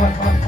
Thank you.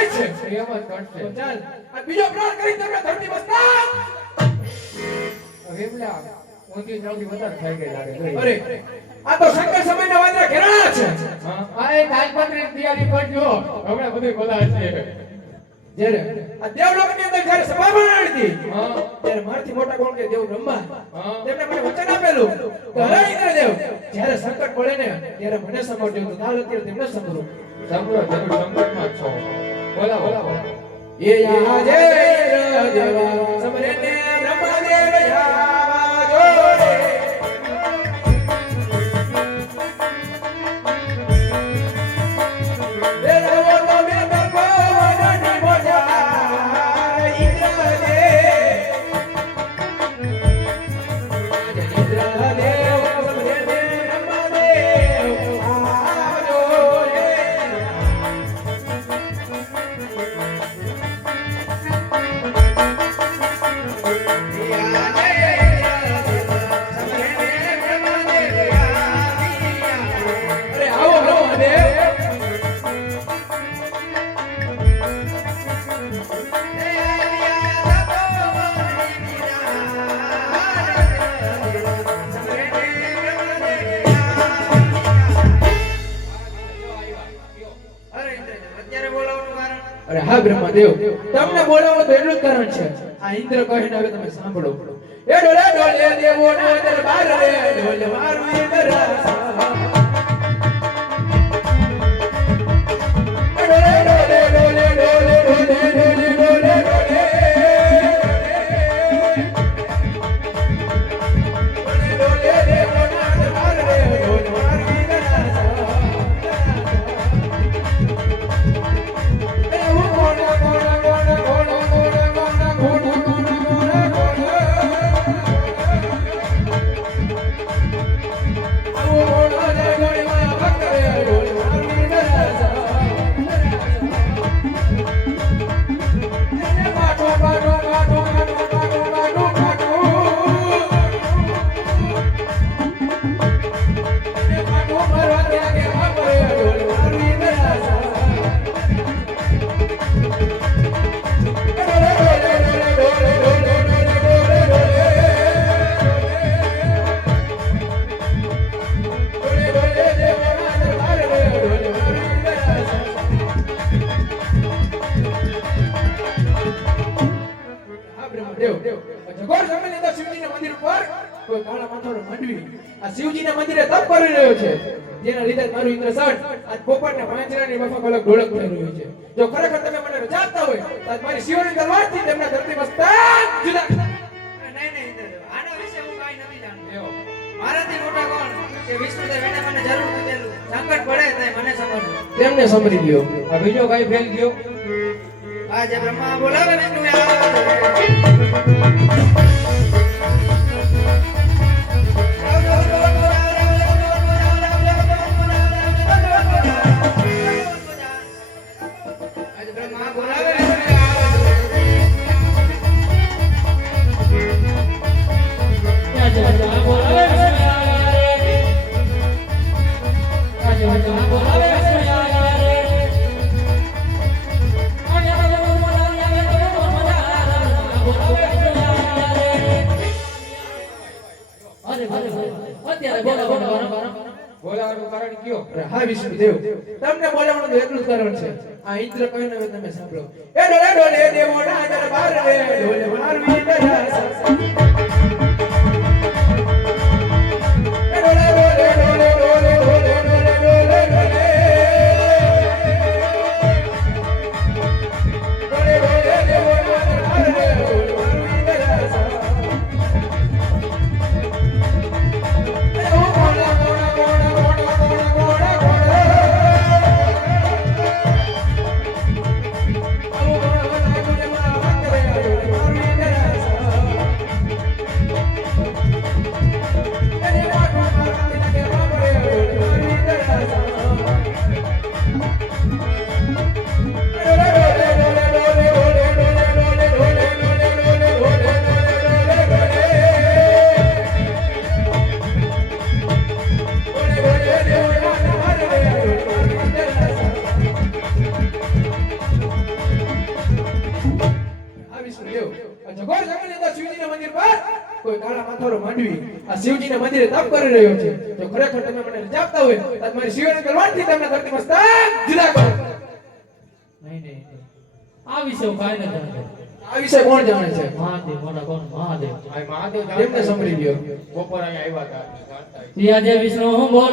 થાય છે એમ જ કરશે. તો ચાલ આ બીજો પ્રાણ કરી તમે ધરતી મસ્તા વેમલા ઓથી જલ્દી વધારે થઈ ગઈ લાગે. અરે આ તો શંકર સમયના વાદરા ઘેરાણા છે હા આ એક તાજપત્રી તૈયારી કરજો. હમણાં બધું બોલાશે. જ્યારે આ દેવલોકની અંદર જ્યારે સભા બનાવી હતી હા ત્યારે મારથી મોટા કોણ કે દેવ બ્રહ્મા હા તેમને મને વચન આપેલું કે હરે ઇન્દ્રદેવ જ્યારે સંકટ પડે ને ત્યારે મને સમજજો તો કાલ અત્યારે તેમને સમજો. સાંભળો જરૂર સંકટમાં છો. બોલાવો. એ આજે દેવા સમરે ને બ્રહ્માદેવ આવા જોડે દેવો તો મે ભગવાનની મોજા ઇન્દ્રદેવ સમરે ને બ્રહ્માદેવ આવા જોડે અરે આવો બ્રહ્મદેવ અરે હા બ્રહ્મદેવ તમને બોલાવો તો એટલું જ કારણ છે આ ઇન્દ્ર કહે ને હવે તમે સાંભળો એ ડોલે ડોલે દેવો ના દરબાર રે ડોલે મારું ઇન્દ્ર ડોલે ડોલે ડોલે ડોલે ડોલે ડોલે ડોલે ડોલે ડોલે દેવો ના દરબાર રે ડોલે મારું ઇન્દ્ર શિવજીના મંદિરે તપ કરી રહ્યો છે જેના લીધે મારું ઇન્દ્રસન આજ પોપટને પાંજરાની માફક અલગ ઢોળક થઈ રહ્યું છે. જો ખરેખર તમે મને રજાતા હોય તો આજ મારી શિવની તલવારથી તેમના ધરતી મસ્તક જુદા નહીં ઇન્દ્રદેવ આના વિશે હું કાઈ નથી જાણતો. મારાથી મોટા કોણ કે વિષ્ણુદેવ એને મને જરૂર કીધેલું સંકટ પડે તો મને સમજવું. તેમને સમરી ગયો. આ બીજો કઈ ફેલ ગયો. આજે બ્રહ્મા બોલાવે વિષ્ણુ આજે બ્રહ્મા બોલાવે બોલાવાનું કારણ કયો. હા વિષ્ણુદેવ તમને બોલાવવાનું એટલું જ કારણ છે આ ઇન્દ્ર કહીને હવે તમે સાંભળો એ ડોલે ડોલે દેવો ના દરબાર રે ડોલે મારું ઇન્દ્ર એ ડોલે ડોલે ડોલે ડોલે ડોલે ડોલે ડોલે ડોલે ડોલે ડોલે દેવો ના દરબાર રે ડોલે મારું ઇન્દ્ર કોઈ કાળા માથારો માંડવી આ શિવજીના મંદિરે તપ કરી રહ્યો છે. જો ખરેખર તમે મને રજા આપતા હોય તો મારી શિવની તલવારથી તમને ધરતી મસ્તક જુદા કરો. નહીં નહીં આ વિશે હું કાંઈ ન જાણતો. આ વિશે કોણ જાણે છે? મહાદેવ મોટા કોણ મહાદેવ આ મહાદેવ તેમને સાંભળી ગયો. બપોર અહીંયા આવ્યા હતા જાણતા. સિયા જે વિષ્ણુ હું બોલ